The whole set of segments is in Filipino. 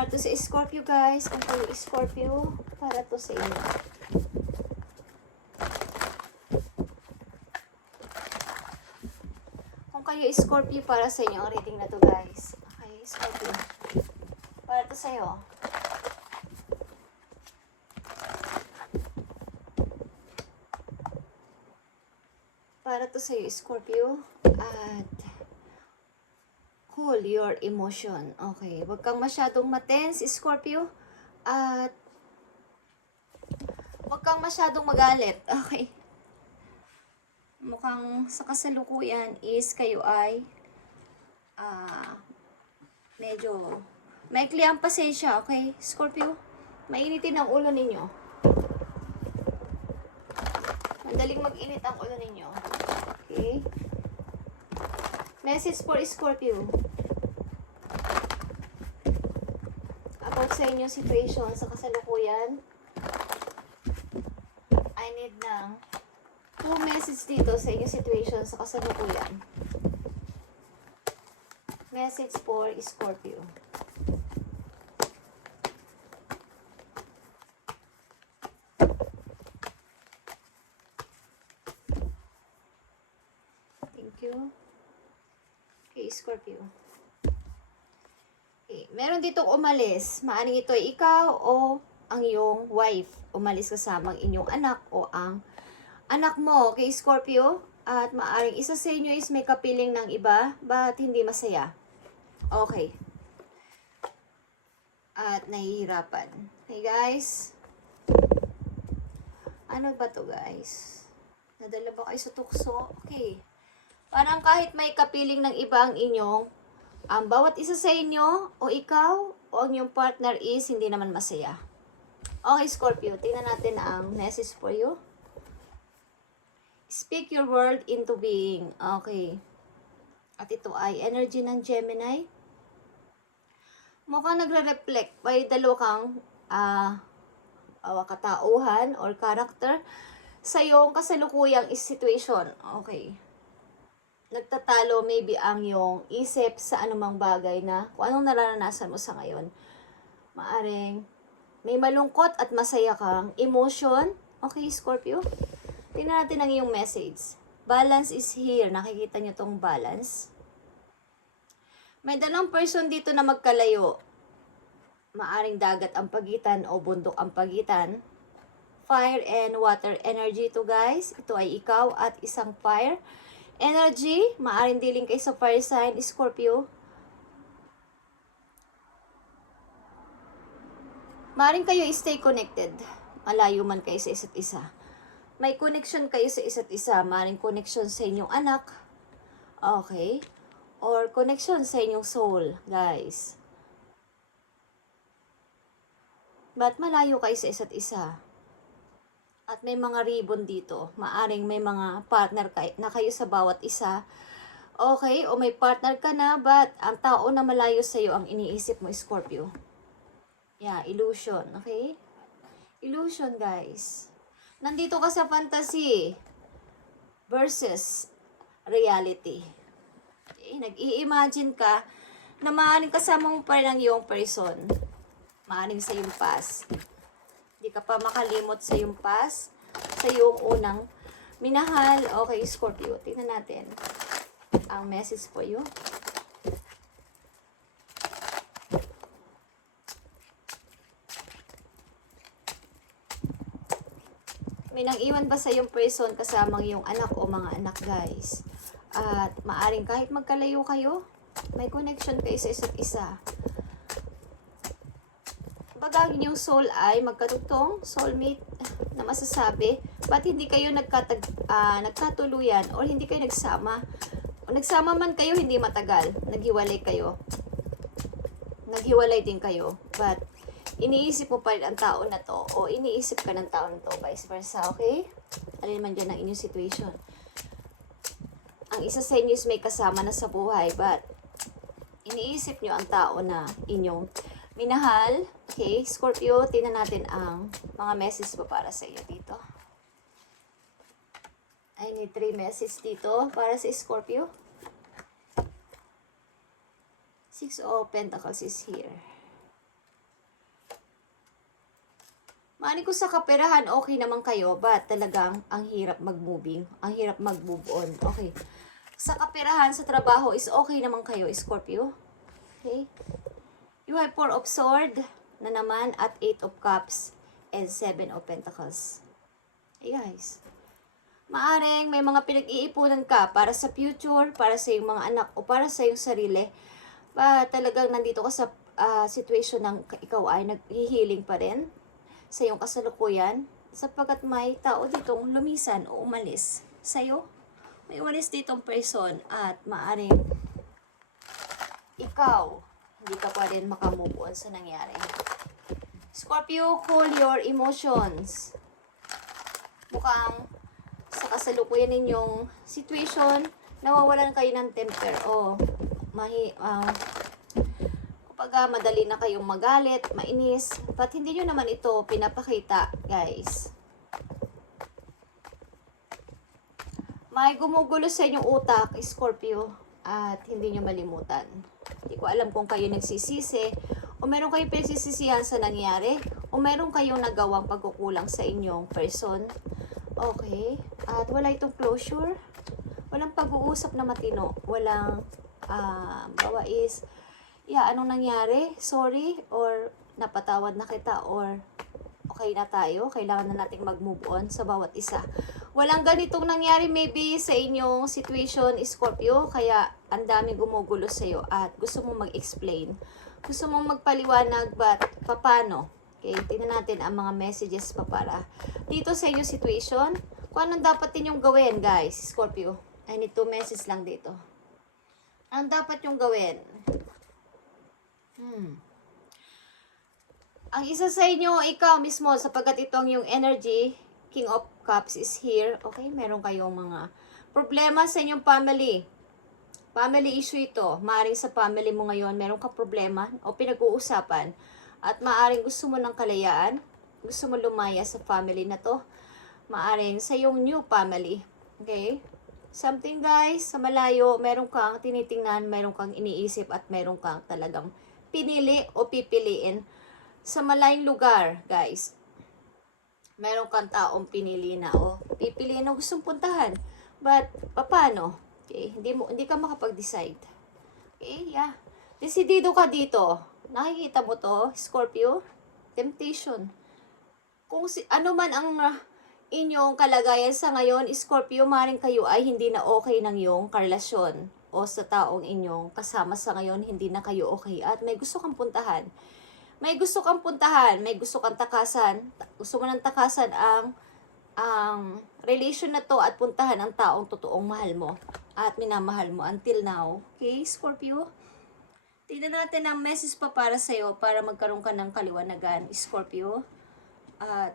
Para to sa Scorpio, guys. Kung kayo Scorpio, para to sa inyo. Kung kayo Scorpio, para sa inyo ang reading na to, guys. Okay, Scorpio. Para to sa'yo. Para to sa'yo, Scorpio. At cool your emotion. Okay. Huwag kang masyadong matense, Scorpio. At huwag kang masyadong magalit. Okay. Mukhang sa kasalukuyan is kayo ay medyo maikli ang pasensya. Okay, Scorpio? Mainitin ang ulo ninyo. Madaling mag-init ang ulo ninyo. Okay. Message for Scorpio. About sa inyong situation sa kasalukuyan. I need ng 2 message dito sa inyong situation sa kasalukuyan. Message for Scorpio. Thank you. Okay, Scorpio. Okay, meron ditong umalis. Maaring ito ay ikaw o ang iyong wife. Umalis kasama ang inyong anak o ang anak mo. Okay, Scorpio. At maaring isa sa inyo is may kapiling ng iba, but hindi masaya. Okay. At nahihirapan. Hey, guys. Ano ba to, guys? Nadala ba kayo sa tukso? Okay. Parang kahit may kapiling ng iba ang inyong, ang bawat isa sa inyo, o ikaw, o ang iyong partner is hindi naman masaya. Okay, Scorpio. Tingnan natin ang message for you. Speak your world into being. Okay. At ito ay energy ng Gemini. Mukhang nagre-reflect. May dalawa kang katauhan or character sa iyong kasalukuyang situation. Okay. Nagtatalo maybe ang iyong isip sa anumang bagay na kung anong nararanasan mo sa ngayon. Maaring may malungkot at masaya kang emotion. Okay, Scorpio? Tingnan natin ang iyong message. Balance is here. Nakikita niyo tong balance. May dalawang person dito na magkalayo. Maaring dagat ang pagitan o bundok ang pagitan. Fire and water energy to, guys. Ito ay ikaw at isang fire energy. Maaring dealing kayo sa fire sign, Scorpio. Maaring kayo stay connected. Malayo man kayo sa isa't isa. May connection kayo sa isa't isa. Maring connection sa inyong anak. Okay. Or connection sa inyong soul, guys. But malayo kayo sa isa't isa. At may mga ribbon dito. Maaring may mga partner na kayo sa bawat isa. Okay. O may partner ka na, but ang tao na malayo sa iyo ang iniisip mo, Scorpio. Yeah, illusion. Okay? Illusion, guys. Nandito ka sa fantasy versus reality. Okay? Nag-i-imagine ka na maaaring kasama mo pa rin ang iyong person. Maaaring sa iyong past. Hindi ka pa makalimot sa iyong past, sa iyong unang minahal. Okay, Scorpio. Tingnan natin ang message for you. May nang-iwan ba sa iyong person kasamang iyong anak o mga anak, guys? At maaring kahit magkalayo kayo, may connection kayo sa isa't isa. Bagagin yung soul ay magkatugtong, soulmate na masasabi, ba't hindi kayo nagkatuluyan or hindi kayo nagsama? O nagsama man kayo, hindi matagal. Naghiwalay kayo. Naghiwalay din kayo. But iniisip mo pa rin ang tao na to o iniisip ka ng tao na to, vice versa, okay? Alin man dyan ang inyong situation. Ang isa sa inyo is may kasama na sa buhay, but iniisip nyo ang tao na inyong minahal. Okay, Scorpio, tingnan natin ang mga message pa para sa iyo dito. I need 3 message dito para sa Scorpio. 6 of Pentacles is here. Maaaring kung sa kaperahan, okay naman kayo, but talagang ang hirap mag-moving, ang hirap mag-move on. Okay. Sa kaperahan, sa trabaho is okay naman kayo, Scorpio. Okay. You have 4 of Swords na naman at 8 of Cups and 7 of Pentacles. Hey guys. Maaring may mga pinag-iipunan ka para sa future, para sa iyong mga anak, o para sa iyong sarili. Talagang nandito ka sa situation ng ikaw ay nag-healing pa rin sa iyong kasalukuyan, sapagkat may tao ditong lumisan o umalis sa'yo. May umalis ditong person at maaring ikaw, hindi ka pa rin makamove on sa nangyari. Scorpio, cool your emotions. Mukhang sa kasalukuyan ninyong situation, nawawalan kayo ng temper o kapag madali na kayong magalit, mainis, but hindi nyo naman ito pinapakita, guys. May gumugulo sa inyong utak, Scorpio, at hindi nyo malimutan. Hindi ko alam kung kayo nagsisisi, o meron kayong pinagsisisihan sa nangyari, o meron kayong nagawang pagkukulang sa inyong person. Okay, at wala itong closure, walang pag-uusap na matino, walang bawa is, anong nangyari? Sorry, or napatawad na kita, or okay na tayo, kailangan na nating mag-move on sa bawat isa. Walang ganitong nangyari maybe sa inyong situation, Scorpio, kaya ang daming gumugulo sa'yo at gusto mong mag-explain. Gusto mong magpaliwanag, but paano? Okay, tingnan natin ang mga messages pa para dito sa inyong situation. Kung anong dapat ninyong gawin, guys, Scorpio. I need 2 messages lang dito. Anong dapat nyong gawin? Ang isa sa inyo, ikaw mismo, sapagkat ito ang yung energy, King of Cups is here. Okay, meron kayong mga problema sa inyong family. Family issue ito. Maaring sa family mo ngayon, meron ka problema o pinag-uusapan. At maaring gusto mo ng kalayaan, gusto mo lumaya sa family na to. Maaring sa iyong new family. Okay? Something guys, sa malayo, meron kang tinitingnan, meron kang iniisip, at meron kang talagang pinili o pipiliin sa malayong lugar, guys. Meron kang taong pinili na o pipiliin na gustong puntahan. But paano? Okay, hindi ka makapag-decide. Okay, yeah. Desidido ka dito. Nakikita mo to, Scorpio? Temptation. Kung ano man ang inyong kalagayan sa ngayon, Scorpio, maaaring kayo ay hindi na okay ng iyong karelasyon o sa taong inyong kasama sa ngayon, hindi na kayo okay at may gusto kang puntahan. May gusto kang puntahan, may gusto kang takasan. Gusto mo nang takasan ang relation na to at puntahan ang taong totoong mahal mo at minamahal mo until now. Okay, Scorpio? Tignan natin ang message pa para sa'yo para magkaroon ka ng kaliwanagan, Scorpio. At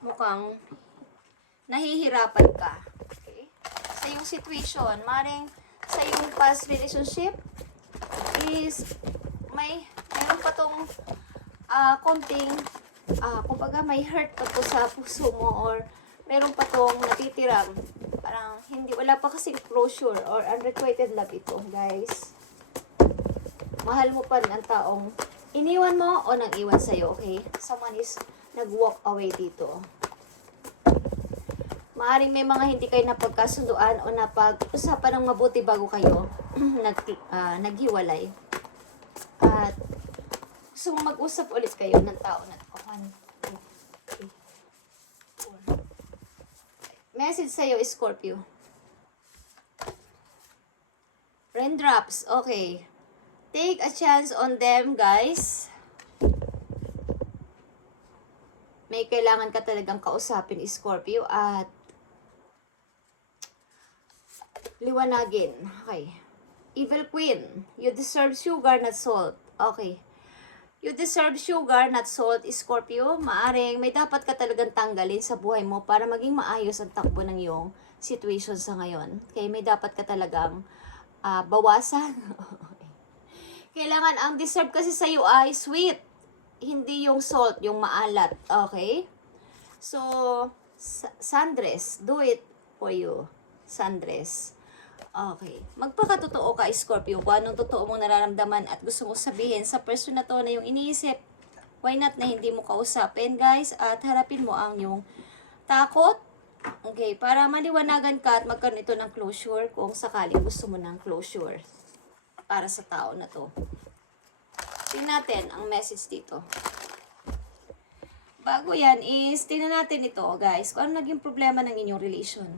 mukhang nahihirapan ka. Okay? Sa iyong situation, maring sa iyong past relationship is mayroon pa tong konting kumbaga may hurt pa to sa puso mo, or meron pa tong natitirang parang wala pa kasing closure or unrequited love ito, guys. Mahal mo pa rin ang taong iniwan mo o nang iwan sa'yo, okay? Someone is nag-walk away dito. Maaring may mga hindi kayo napagkasunduan o napag-usapan ng mabuti bago kayo naghiwalay. At gusto mong mag-usap ulit kayo ng tao na to. 1, 2, 3, 4. Message sa'yo, Scorpio. Raindrops, okay. Take a chance on them, guys. May kailangan ka talagang kausapin, Scorpio, at liwanagin. Okay. Evil Queen, you deserve sugar, not salt. Okay. You deserve sugar, not salt, Scorpio. Maaring may dapat ka talagang tanggalin sa buhay mo para maging maayos ang takbo ng iyong situation sa ngayon. Okay, may dapat ka talagang bawasan. Kailangan, ang deserve kasi sa iyo ay sweet. Hindi yung salt, yung maalat. Okay? So, sundress, do it for you. Sundress. Okay. Magpakatotoo ka, Scorpio, kung anong totoo mong nararamdaman at gusto mong sabihin sa person na to na yung iniisip Why not na hindi mo kausapin, guys, at harapin mo ang yung takot. Okay, para maliwanagan ka at magkaroon ito ng closure kung sakaling gusto mo ng closure para sa tao na to. Tingnan natin ang message dito. Bago yan is, tingnan natin ito, guys, kung ano naging problema ng inyong relation.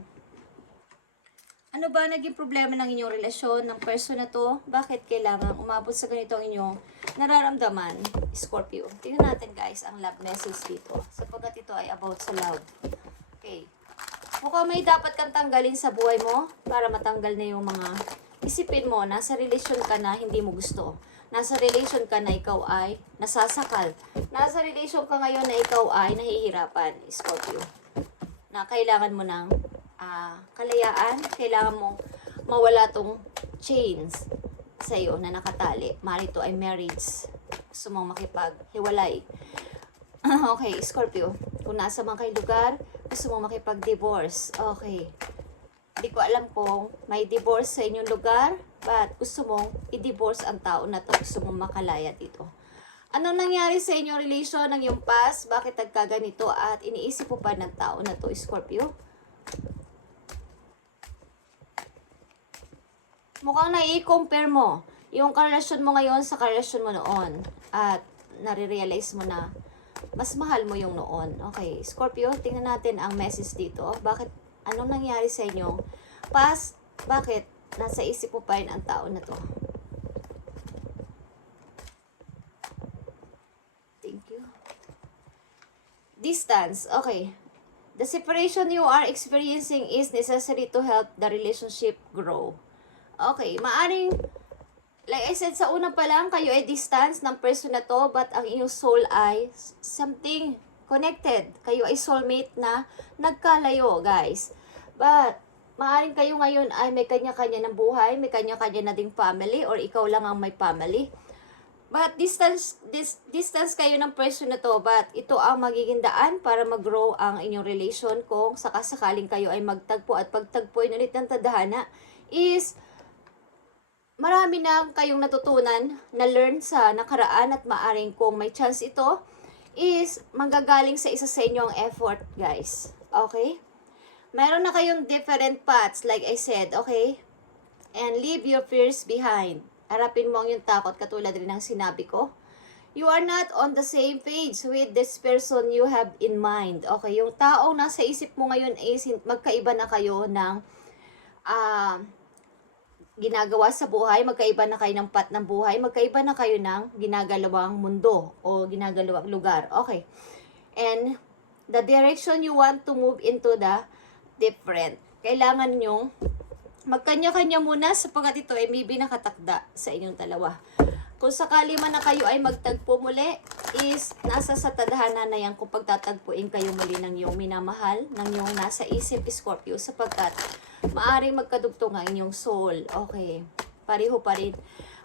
Ano ba naging problema ng inyong relasyon ng person na to? Bakit kailangan umabot sa ganito ang inyong nararamdaman, Scorpio? Tingnan natin, guys, ang love message dito. Sapagkat ito ay about sa love. Okay. Mukhang may dapat kang tanggalin sa buhay mo para matanggal na yung mga isipin mo. Nasa relasyon ka na hindi mo gusto. Nasa relation ka na ikaw ay nasasakal. Nasa relation ka ngayon na ikaw ay nahihirapan, Scorpio. Na kailangan mo ng kalayaan. Kailangan mo mawala tong chains sa iyo na nakatali. Marito ay marriage. Gusto mong makipaghiwalay. Okay, Scorpio. Kung nasa man kayo lugar, gusto mo makipag-divorce. Okay. Hindi ko alam kung may divorce sa inyong lugar, but gusto mong i-divorce ang tao na to. Gusto mong makalaya dito. Anong nangyari sa inyong relation ng iyong past? Bakit nagkaganito at iniisip mo pa ng tao na to, Scorpio? Mukhang nai-compare mo yung karelasyon mo ngayon sa karelasyon mo noon. At nare-realize mo na mas mahal mo yung noon. Okay, Scorpio, tingnan natin ang message dito. Bakit, anong nangyari sa inyong past? Bakit nasa isip mo pa rin ang tao na to? Thank you. Distance. Okay. The separation you are experiencing is necessary to help the relationship grow. Okay, maaring, like I said, sa una pa lang, kayo ay distance ng person na to, but ang inyong soul ay something connected. Kayo ay soulmate na nagkalayo, guys. But, maaring kayo ngayon ay may kanya-kanya ng buhay, may kanya-kanya na ding family, or ikaw lang ang may family. But distance kayo ng person na to, but ito ang magiging daan para mag-grow ang inyong relation kung sakasakaling kayo ay magtagpo at pagtagpuin ulit ng tadhana is marami na kayong natutunan na learn sa nakaraan at maaring kung may chance ito is manggagaling sa isa sa inyong effort, guys. Okay? Meron na kayong different paths, like I said, okay? And leave your fears behind. Harapin mo ang yung takot, katulad rin ng sinabi ko. You are not on the same page with this person you have in mind. Okay? Yung taong nasa isip mo ngayon is magkaiba na kayo ng ginagawa sa buhay, magkaiba na kayo ng path ng buhay, magkaiba na kayo ng ginagalawang mundo o ginagalawang lugar. Okay. And the direction you want to move into the different. Kailangan nyong magkanya-kanya muna sapagkat ito ay may binakatakda sa inyong dalawa. Kung sakali man na kayo ay magtagpo muli, is nasa sa tadhana na yan kung pagtatagpuin kayo muli ng iyong minamahal, ng iyong nasa isip, Scorpio, sapagkat maaring magkadugtong ang inyong soul. Okay. Pareho pa rin.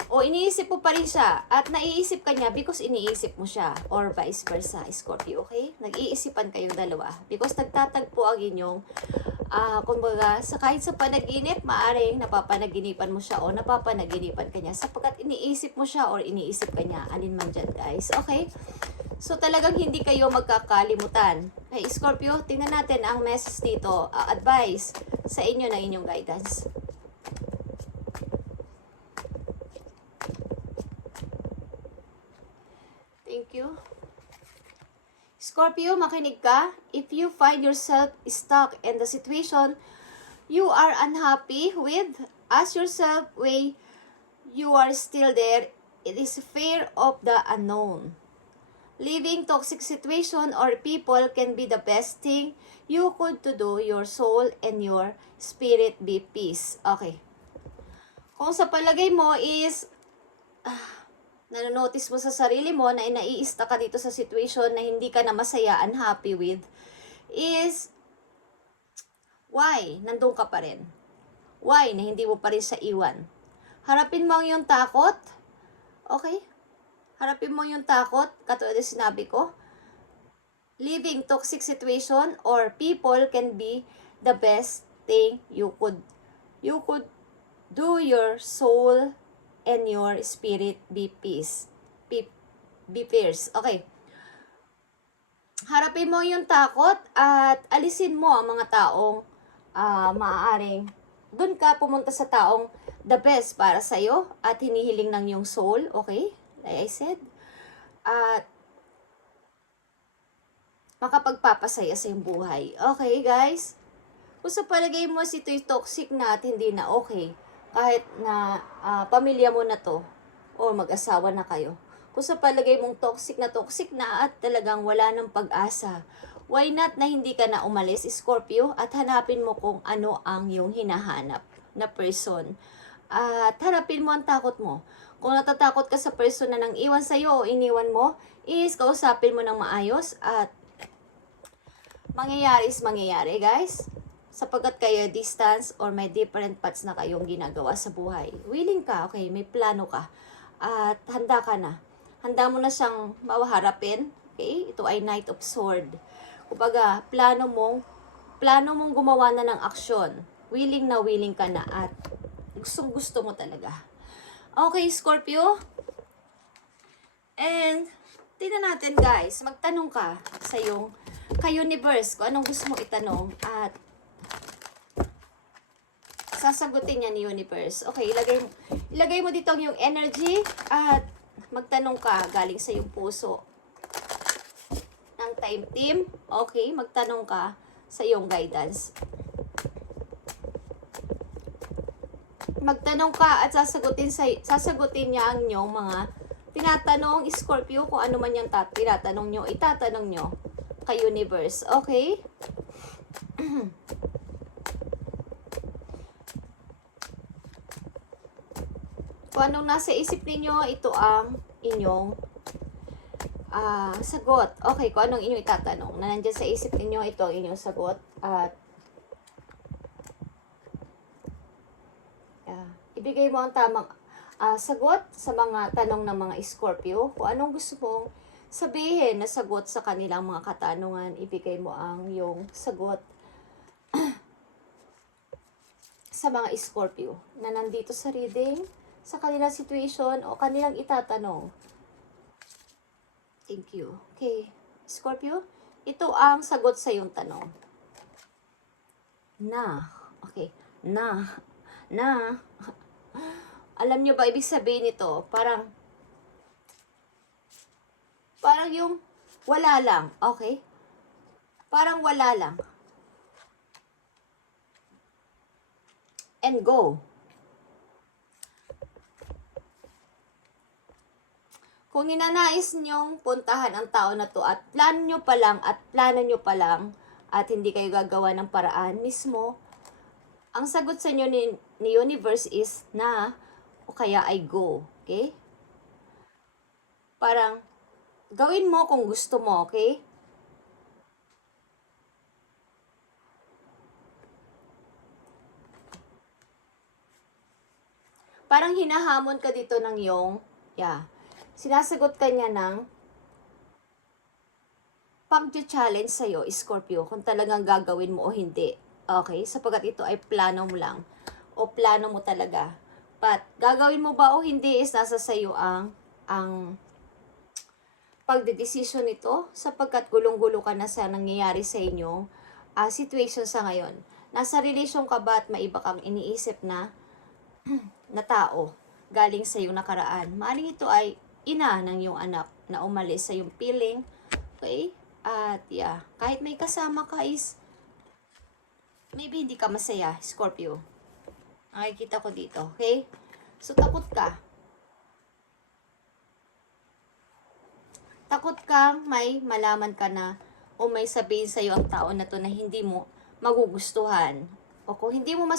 O iniisip mo pa rin siya at naiisip ka niya because iniisip mo siya or vice versa, Scorpio. Okay? Nag-iisipan kayong dalawa because nagtatagpo ang inyong kumbaga, kahit sa panaginip, maaring napapanaginipan mo siya o napapanaginipan ka niya sapagkat iniisip mo siya or iniisip ka niya. Alin man dyan, guys. Okay? So, talagang hindi kayo magkakalimutan. Hey, Scorpio, tingnan natin ang message dito. Advice sa inyo ng inyong guidance. Thank you. Scorpio, makinig ka. If you find yourself stuck in the situation you are unhappy with, ask yourself why you are still there. It is fear of the unknown. Leaving toxic situation or people can be the best thing you could to do. Your soul and your spirit be peace. Okay. Kung sa palagay mo is nanonotice mo sa sarili mo na nai-stuck ka dito sa situation na hindi ka na masaya, unhappy with, is why nandun ka pa rin? Why na hindi mo pa rin sa iwan? Harapin mo ang iyong takot. Okay? Harapin mo yung takot, katulad ng sinabi ko. Leaving toxic situation or people can be the best thing you could do. Your soul and your spirit be peace. Be fierce. Okay. Harapin mo yung takot at alisin mo ang mga taong maaaring doon ka pumunta sa taong the best para sa'yo at hinihiling ng yung soul, okay? Like I said. At makapagpapasaya sa iyong buhay. Okay, guys? Kung sa palagay mo si ito'y toxic na at hindi na okay, kahit na pamilya mo na to, o mag-asawa na kayo, kung sa palagay mong toxic na at talagang wala ng pag-asa, why not na hindi ka na umalis, Scorpio, at hanapin mo kung ano ang yung hinahanap na person. At harapin mo ang takot mo. Kung natatakot ka sa person na nang iwan sa'yo o iniwan mo, is kausapin mo ng maayos at mangyayari, guys. Sapagkat kayo distance or may different paths na kayong ginagawa sa buhay. Willing ka, okay, may plano ka. At handa ka na. Handa mo na siyang maharapin. Okay? Ito ay Knight of Sword. Kumbaga, plano mong gumawa na ng aksyon. Willing na willing ka na at gustong gusto mo talaga. Okay, Scorpio? And, tingnan natin guys, magtanong ka sa iyong ka-universe kung anong gusto mo itanong at sasagutin niya ni universe. Okay, ilagay mo dito ang yung energy at magtanong ka galing sa yung puso ng time team. Okay, magtanong ka sa yung guidance. Magtanong ka at sasagutin niya ang inyong mga tinatanong, Scorpio, kung ano man yung tinatanong nyo, itatanong nyo kay universe. Okay? Kung anong nasa isip ninyo, ito ang inyong sagot. Okay, kung anong inyong itatanong na nandyan sa isip ninyo, ito ang inyong sagot. At ibigay mo ang tamang sagot sa mga tanong ng mga Scorpio. Kung anong gusto mong sabihin na sagot sa kanilang mga katanungan, ibigay mo ang yung sagot sa mga Scorpio na nandito sa reading, sa kanilang situation o kanilang itatanong. Thank you. Okay. Scorpio, ito ang sagot sa iyong tanong. Na. Okay. Na. Alam nyo ba ibig sabihin nito? Parang yung wala lang. Okay? Parang wala lang. And go. Kung ninanais nyong puntahan ang tao na to at plano nyo pa lang at hindi kayo gagawa ng paraan mismo, ang sagot sa inyo ni universe is na o kaya ay go. Okay? Parang gawin mo kung gusto mo, okay? Parang hinahamon ka dito ng yung, sinasagot ka niya ng pag-challenge sa'yo, Scorpio, kung talagang gagawin mo o hindi. Okay? Sapagkat ito ay plano mo lang. O plano mo talaga. But, gagawin mo ba o hindi is nasa sa'yo ang pagdedesisyon nito. Sapagkat gulong-gulo ka na sa nangyayari sa inyong situation sa ngayon. Nasa relasyon ka ba at may iba kang iniisip na tao galing sa iyong nakaraan. Maaring ito ay ina ng iyong anak na umalis sa iyong feeling. Okay? At kahit may kasama ka is maybe hindi ka masaya, Scorpio. Nakikita ko dito, okay? So, takot ka. Takot kang may malaman ka na o may sabihin sa'yo ang tao na to na hindi mo magugustuhan. O kung hindi mo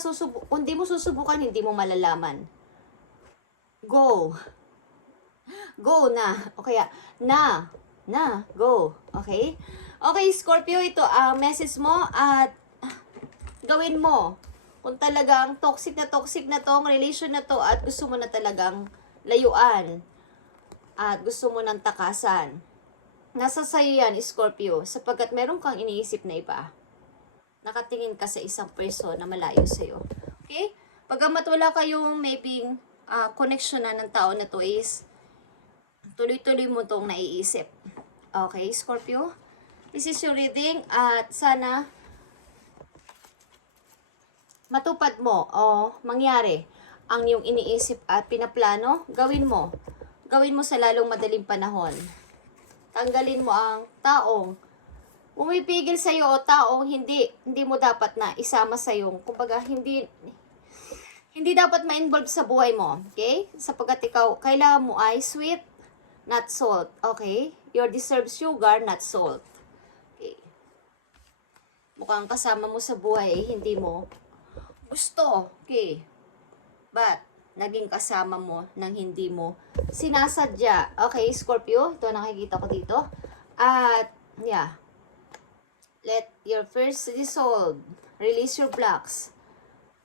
susubukan, hindi mo malalaman. Go. Go na. O kaya, go. Okay? Okay, Scorpio, ito ang message mo at gawin mo. Kung talagang toxic na tong relation na to at gusto mo na talagang layuan at gusto mo nang takasan. Nasa sayo yan, Scorpio, sapagkat meron kang iniisip na iba. Nakatingin ka sa isang person na malayo sa'yo. Okay? Pagamat wala kayong maybe connection na ng tao na to is tuloy-tuloy mo tong naiisip. Okay, Scorpio? This is your reading at sana matupad mo o mangyari ang iyong iniisip at pinaplano, gawin mo. Gawin mo sa lalong madaling panahon. Tanggalin mo ang taong pumipigil sa iyo o taong hindi mo dapat na isama sa iyo. Kumbaga hindi dapat ma-involve sa buhay mo, okay? Sapagkat ikaw kailangan mo ay sweet, not salt, okay? You deserve sugar, not salt. Okay. Mukhang kasama mo sa buhay hindi mo gusto, okay? But naging kasama mo nang hindi mo sinasadya. Okay, Scorpio, ito nakikita ko dito. At, yeah, let your first dissolve. Release your blocks.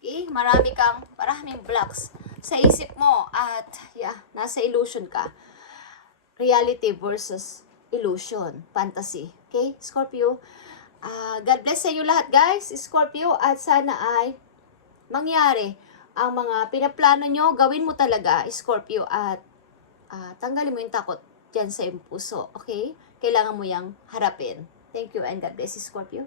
Okay, maraming blocks sa isip mo. At, yeah, nasa illusion ka. Reality versus illusion, fantasy. Okay, Scorpio. God bless sa inyo lahat, guys, Scorpio. At sana ay mangyari ang mga pinaplano nyo, gawin mo talaga, Scorpio, at tanggalin mo yung takot dyan sa iyong puso, okay? Kailangan mo yang harapin. Thank you and God bless, Scorpio.